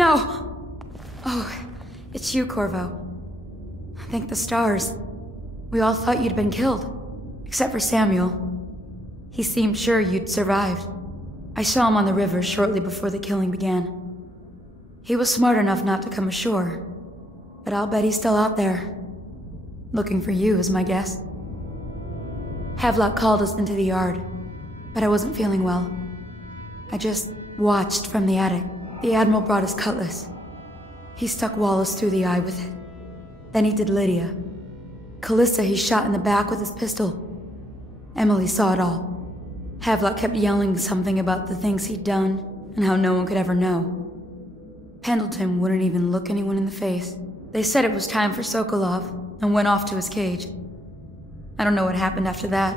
No! Oh, it's you, Corvo. Thank the stars. We all thought you'd been killed. Except for Samuel. He seemed sure you'd survived. I saw him on the river shortly before the killing began. He was smart enough not to come ashore. But I'll bet he's still out there. Looking for you is my guess. Havelock called us into the yard, but I wasn't feeling well. I just watched from the attic. The Admiral brought his cutlass. He stuck Wallace through the eye with it. Then he did Lydia. Callista he shot in the back with his pistol. Emily saw it all. Havelock kept yelling something about the things he'd done, and how no one could ever know. Pendleton wouldn't even look anyone in the face. They said it was time for Sokolov, and went off to his cage. I don't know what happened after that.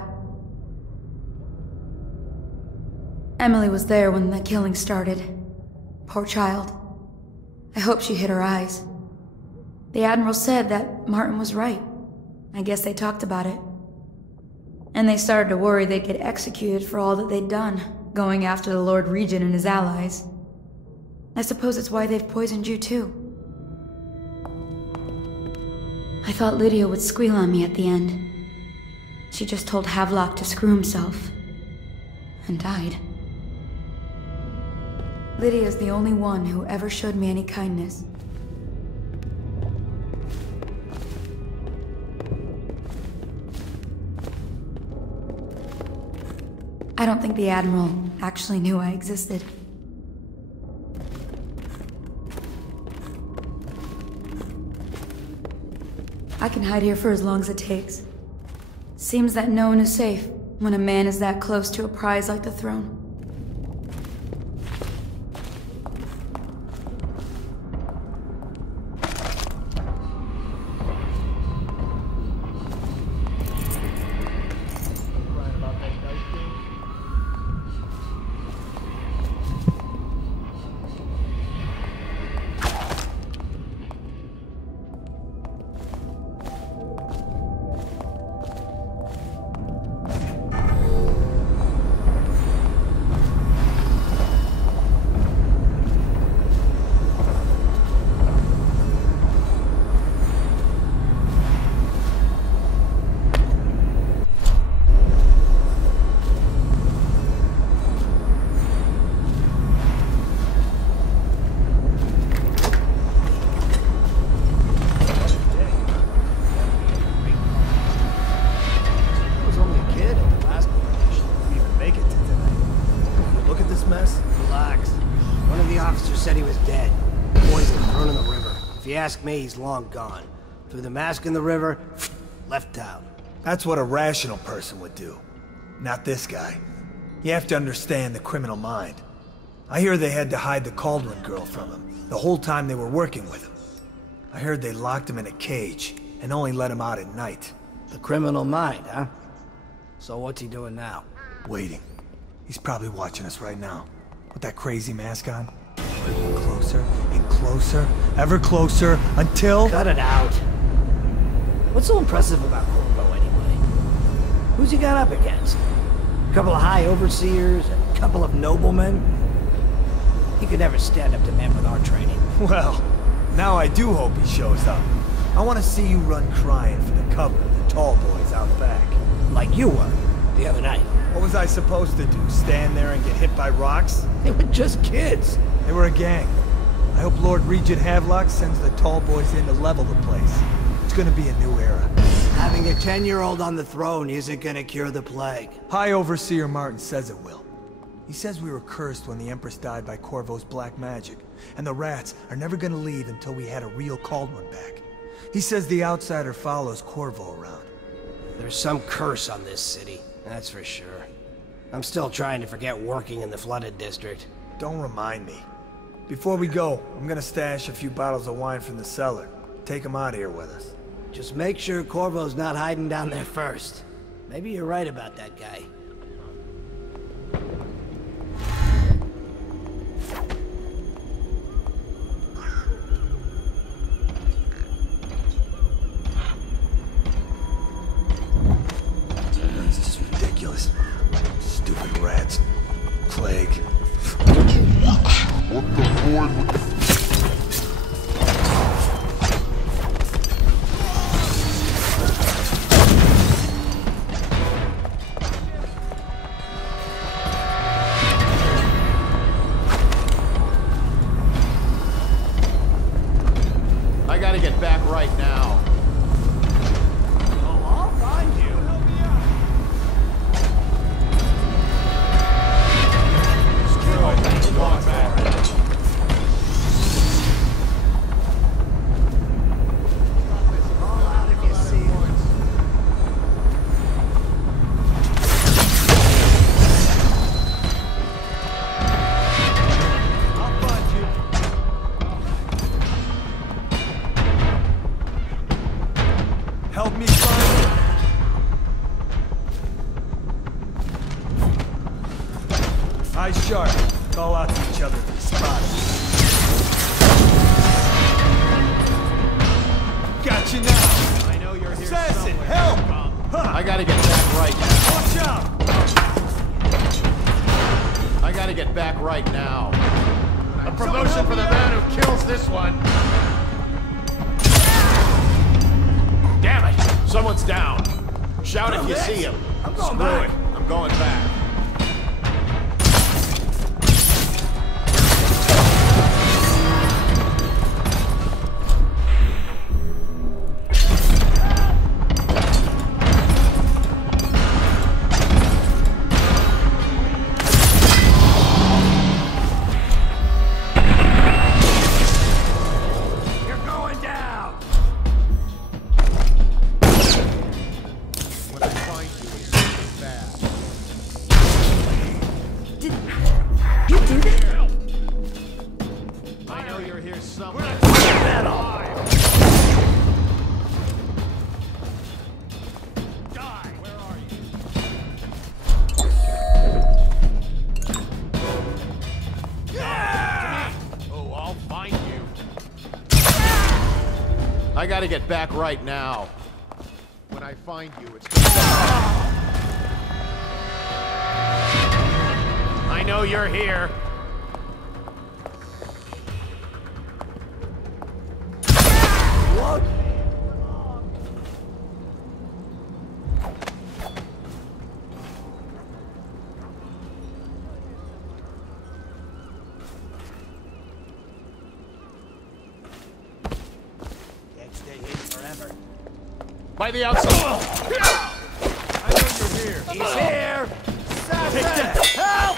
Emily was there when the killing started. Poor child. I hope she hid her eyes. The Admiral said that Martin was right. I guess they talked about it. And they started to worry they'd get executed for all that they'd done, going after the Lord Regent and his allies. I suppose it's why they've poisoned you too. I thought Lydia would squeal on me at the end. She just told Havelock to screw himself. And died. Lydia's the only one who ever showed me any kindness. I don't think the Admiral actually knew I existed. I can hide here for as long as it takes. Seems that no one is safe when a man is that close to a prize like the throne. Ask me, he's long gone. Threw the mask in the river, left town. That's what a rational person would do. Not this guy. You have to understand the criminal mind. I hear they had to hide the Cauldron girl from him, the whole time they were working with him. I heard they locked him in a cage, and only let him out at night. The criminal mind, huh? So what's he doing now? Waiting. He's probably watching us right now, with that crazy mask on. Closer and closer, ever closer, until... Cut it out. What's so impressive about Corvo, anyway? Who's he got up against? A couple of high overseers, a couple of noblemen? He could never stand up to men with our training. Well, now I do hope he shows up. I want to see you run crying for the cover of the tall boys out back. Like you were, the other night. What was I supposed to do, stand there and get hit by rocks? They were just kids. They were a gang. I hope Lord Regent Havelock sends the tall boys in to level the place. It's gonna be a new era. Having a 10-year-old on the throne isn't gonna cure the plague. High Overseer Martin says it will. He says we were cursed when the Empress died by Corvo's black magic, and the rats are never gonna leave until we had a real Cauldron back. He says the outsider follows Corvo around. There's some curse on this city, that's for sure. I'm still trying to forget working in the flooded district. Don't remind me. Before we go, I'm gonna stash a few bottles of wine from the cellar. Take them out here with us. Just make sure Corvo's not hiding down there first. Maybe you're right about that guy. This is ridiculous. Stupid rats. Plague. What the boy with the... gotta get back right now. Oh, I'll find you. Help me out. Screw it. I'm going back. Call out if you see it. I'll find you. Help me find him. Eyes sharp. Call out to each other if you spot him. Got you now. I know you're here Assassin, somewhere. help! I gotta get back right now. Watch out! I gotta get back right now. A promotion for the man who kills this one. Damn it! Someone's down. Shout if you see him. I'm going Screw back. it. I'm going back. You're going down. When I find you, it's fast. Did you do that? I know you're here somewhere. Die! Where are you? Oh, I'll find you. I gotta get back right now. When I find you, it's I know you're here. What? Can't stay hidden forever. By the outside. I know you're here. He's here! Assassin! Help!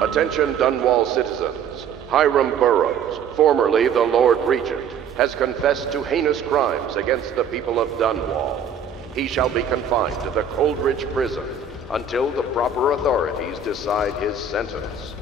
Attention Dunwall citizens. Hiram Burroughs, formerly the Lord Regent, has confessed to heinous crimes against the people of Dunwall. He shall be confined to the Coldridge prison until the proper authorities decide his sentence.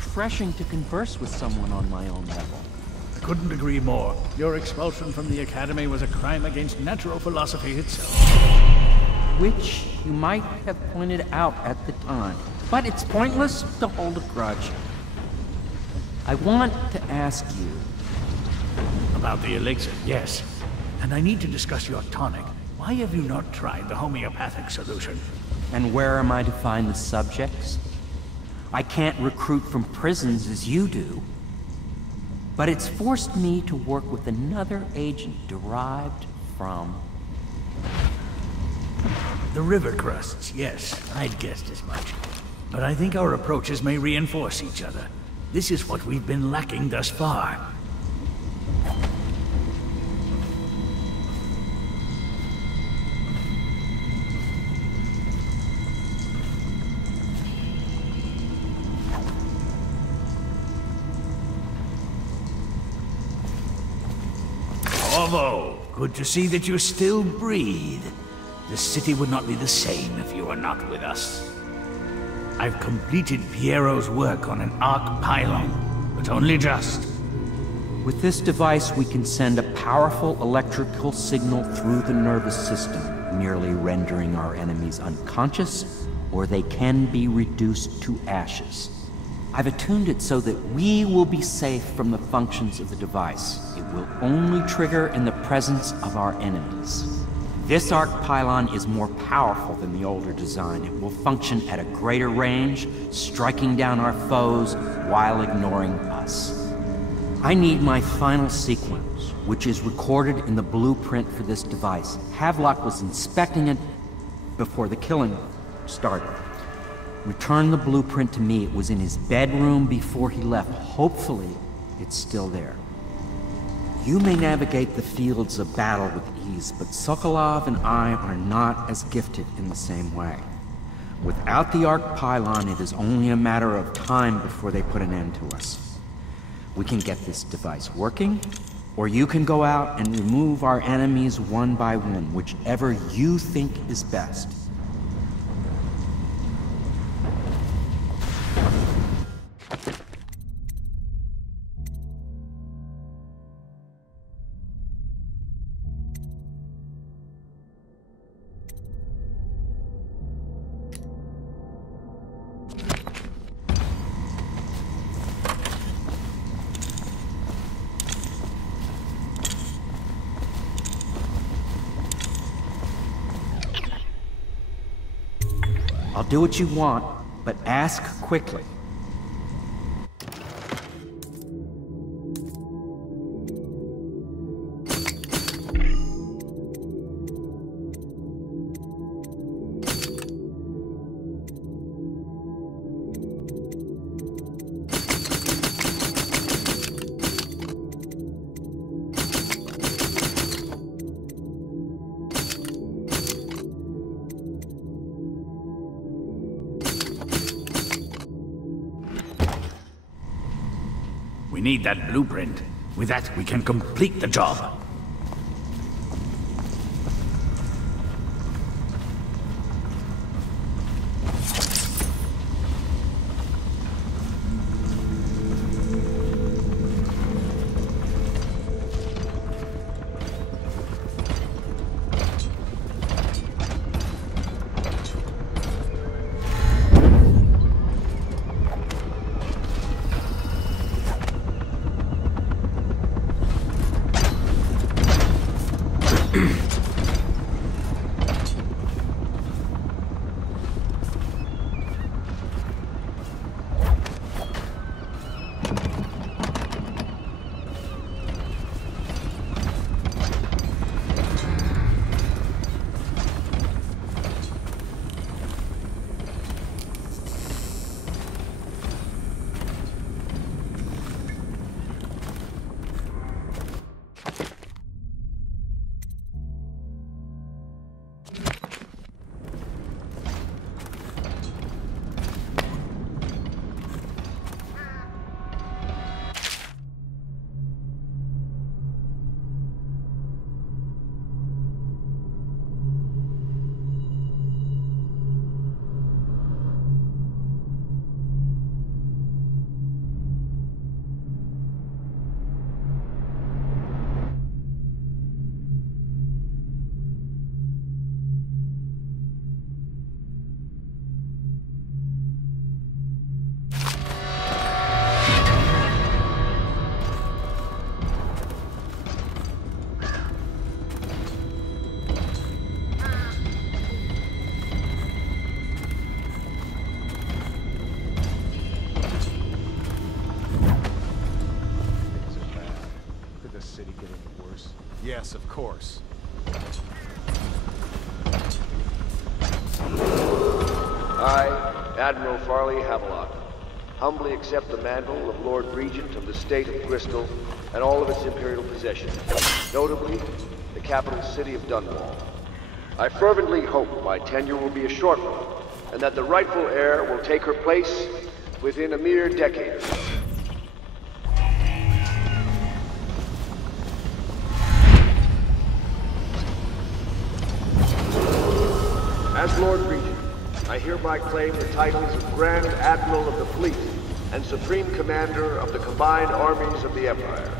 refreshing to converse with someone on my own level. I couldn't agree more. Your expulsion from the Academy was a crime against natural philosophy itself. Which you might have pointed out at the time. But it's pointless to hold a grudge. I want to ask you... About the elixir, yes. And I need to discuss your tonic. Why have you not tried the homeopathic solution? And where am I to find the subjects? I can't recruit from prisons as you do. But it's forced me to work with another agent derived from... The river crusts, yes. I'd guessed as much. But I think our approaches may reinforce each other. This is what we've been lacking thus far. Bravo! Good to see that you still breathe. The city would not be the same if you were not with us. I've completed Piero's work on an arc pylon, but only just. With this device, we can send a powerful electrical signal through the nervous system, merely rendering our enemies unconscious, or they can be reduced to ashes. I've attuned it so that we will be safe from the functions of the device. It will only trigger in the presence of our enemies. This arc pylon is more powerful than the older design. It will function at a greater range, striking down our foes while ignoring us. I need my final sequence, which is recorded in the blueprint for this device. Havelock was inspecting it before the killing started. Return the blueprint to me. It was in his bedroom before he left. Hopefully, it's still there. You may navigate the fields of battle with ease, but Sokolov and I are not as gifted in the same way. Without the arc pylon, it is only a matter of time before they put an end to us. We can get this device working, or you can go out and remove our enemies one by one, whichever you think is best. I'll do what you want, but ask quickly. We need that blueprint. With that, we can complete the job. Yes, of course. I, Admiral Farley Havelock, humbly accept the mantle of Lord Regent of the State of Bristol and all of its imperial possessions, notably the capital city of Dunwall. I fervently hope my tenure will be a short one, and that the rightful heir will take her place within a mere decade or so. As Lord Regent, I hereby claim the titles of Grand Admiral of the Fleet and Supreme Commander of the combined armies of the Empire.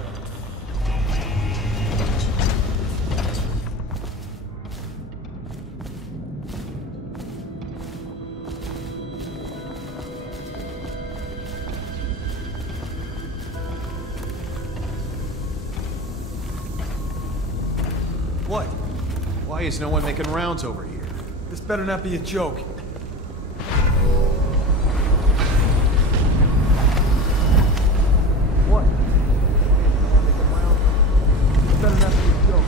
What? Why is no one making rounds over here? This better not be a joke. What? This better not be a joke.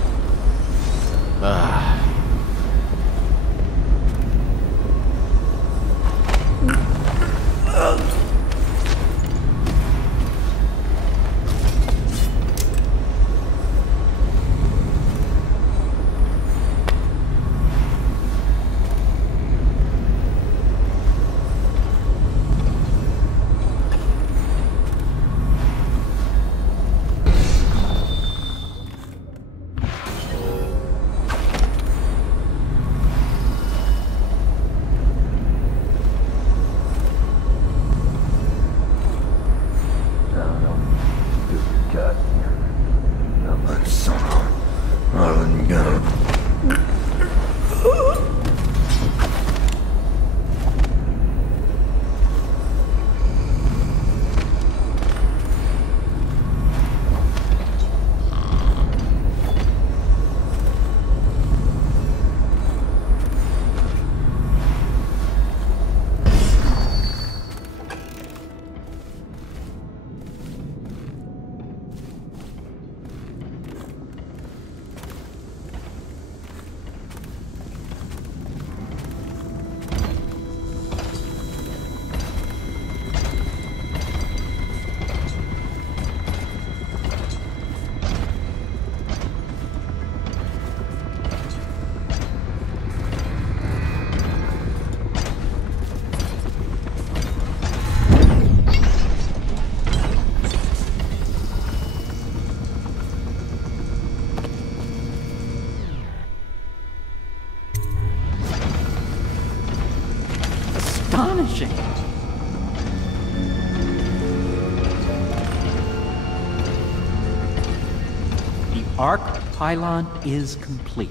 Astonishing! The arc pylon is complete.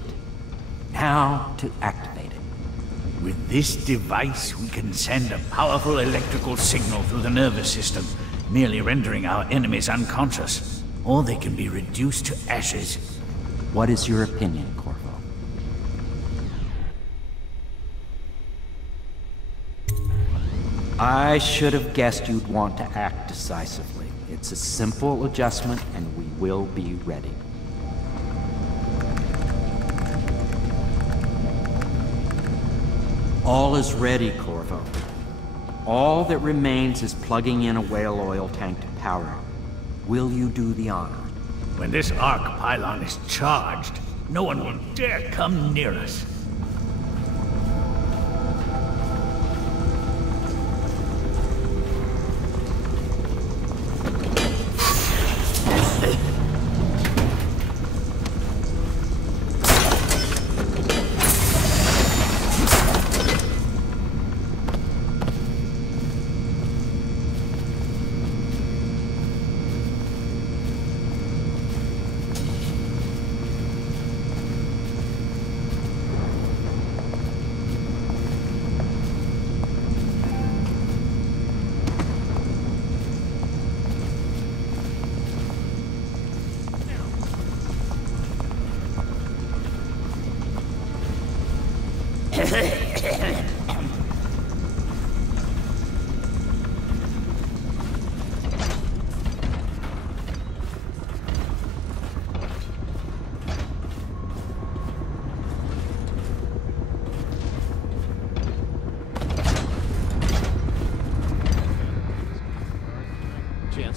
Now to activate it. With this device, we can send a powerful electrical signal through the nervous system, merely rendering our enemies unconscious. Or they can be reduced to ashes. What is your opinion, Corvo? I should have guessed you'd want to act decisively. It's a simple adjustment, and we will be ready. All is ready, Corvo. All that remains is plugging in a whale oil tank to power it. Will you do the honor? When this arc pylon is charged, no one will dare come near us.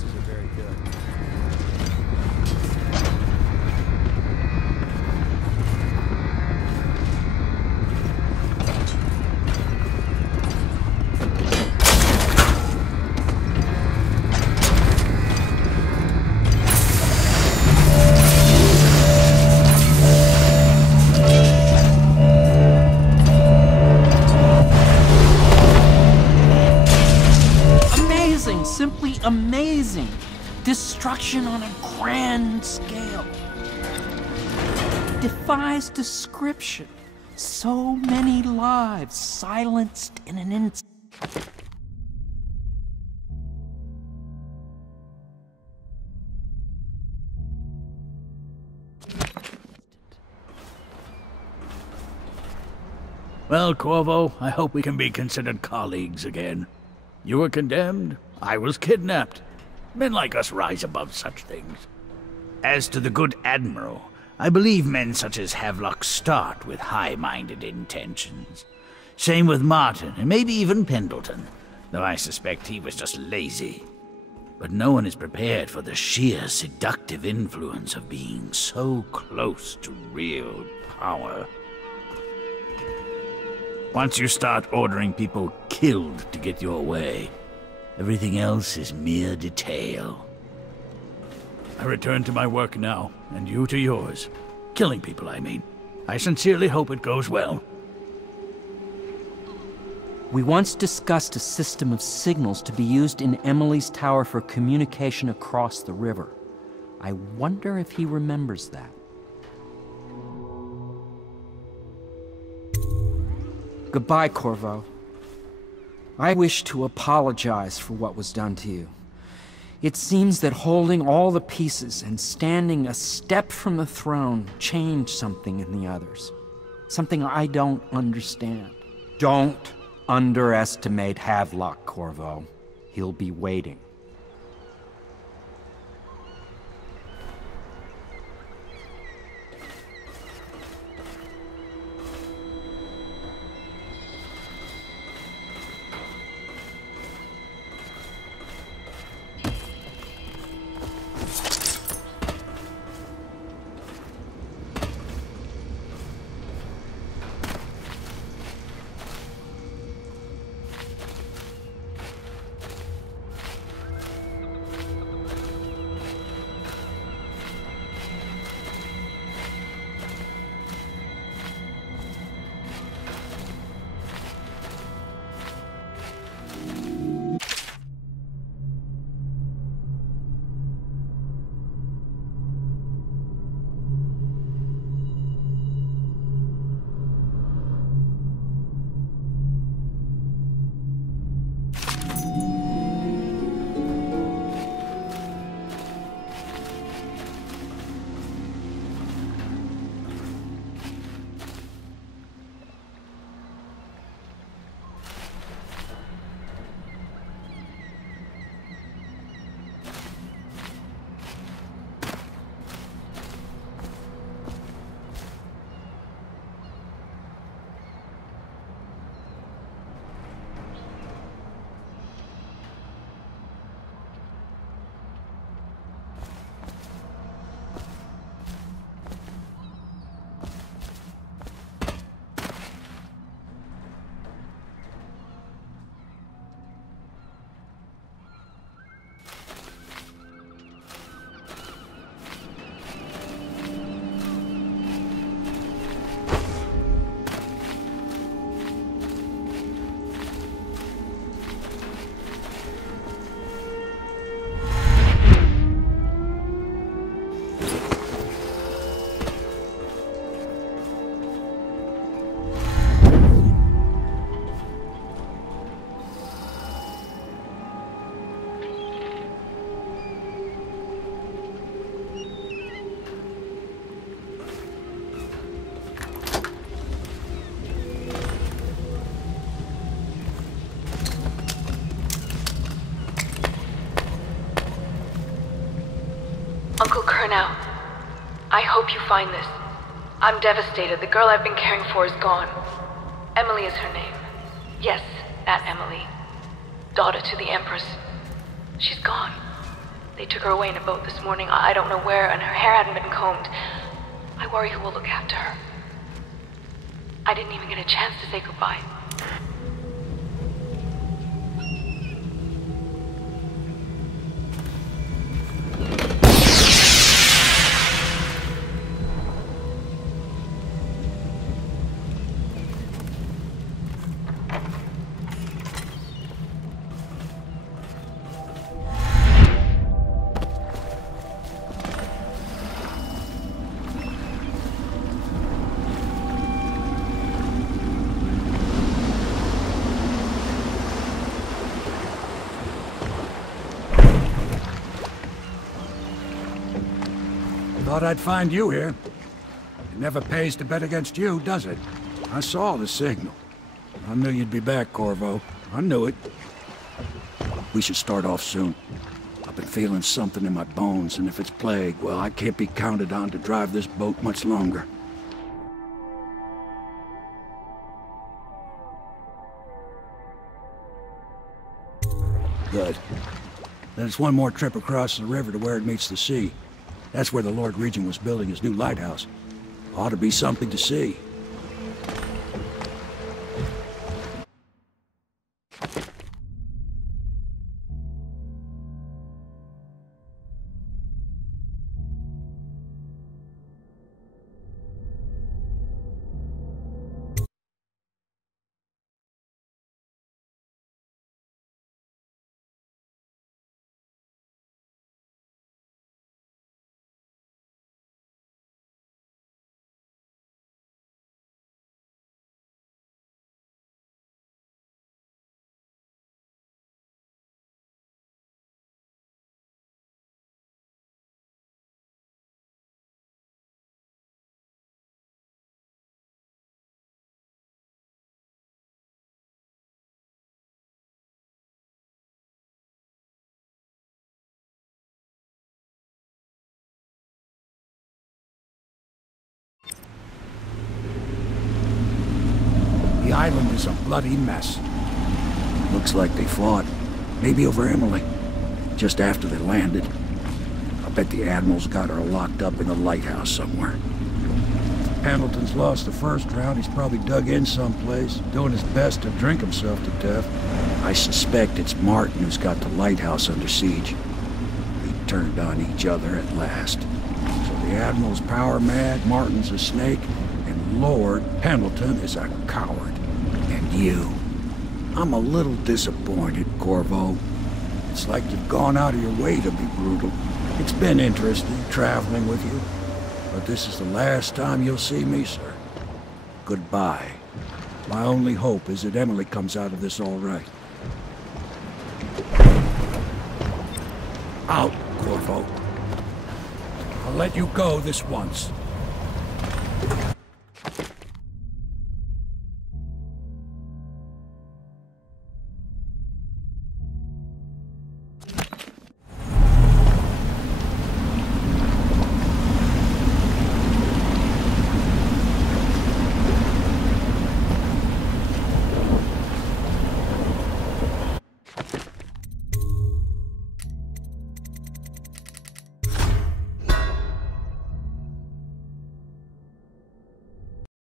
defenses are very good. Simply amazing. Destruction on a grand scale. Defies description. So many lives silenced in an instant. Well, Corvo, I hope we can be considered colleagues again. You were condemned, I was kidnapped. Men like us rise above such things. As to the good Admiral, I believe men such as Havelock start with high-minded intentions. Same with Martin, and maybe even Pendleton, though I suspect he was just lazy. But no one is prepared for the sheer seductive influence of being so close to real power. Once you start ordering people killed to get your way, everything else is mere detail. I return to my work now, and you to yours. Killing people, I mean. I sincerely hope it goes well. We once discussed a system of signals to be used in Emily's tower for communication across the river. I wonder if he remembers that. Goodbye, Corvo. I wish to apologize for what was done to you. It seems that holding all the pieces and standing a step from the throne changed something in the others. Something I don't understand. Don't underestimate Havelock, Corvo. He'll be waiting. Now, I hope you find this. I'm devastated. The girl I've been caring for is gone. Emily is her name. Yes, that Emily. Daughter to the Empress. She's gone. They took her away in a boat this morning. I don't know where, and her hair hadn't been combed. I worry who will look after her. I didn't even get a chance to say goodbye. Thought I'd find you here. It never pays to bet against you, does it? I saw the signal. I knew you'd be back, Corvo. I knew it. We should start off soon. I've been feeling something in my bones, and if it's plague, well, I can't be counted on to drive this boat much longer. Good. Then it's one more trip across the river to where it meets the sea. That's where the Lord Regent was building his new lighthouse. Ought to be something to see. The island is a bloody mess. Looks like they fought. Maybe over Emily. Just after they landed. I bet the Admiral's got her locked up in the lighthouse somewhere. Hamilton's lost the first round. He's probably dug in someplace, doing his best to drink himself to death. I suspect it's Martin who's got the lighthouse under siege. We turned on each other at last. So the Admiral's power mad, Martin's a snake, and Lord Pendleton is a coward. And you. I'm a little disappointed, Corvo. It's like you've gone out of your way to be brutal. It's been interesting traveling with you, but this is the last time you'll see me, sir. Goodbye. My only hope is that Emily comes out of this all right. Out, Corvo. I'll let you go this once.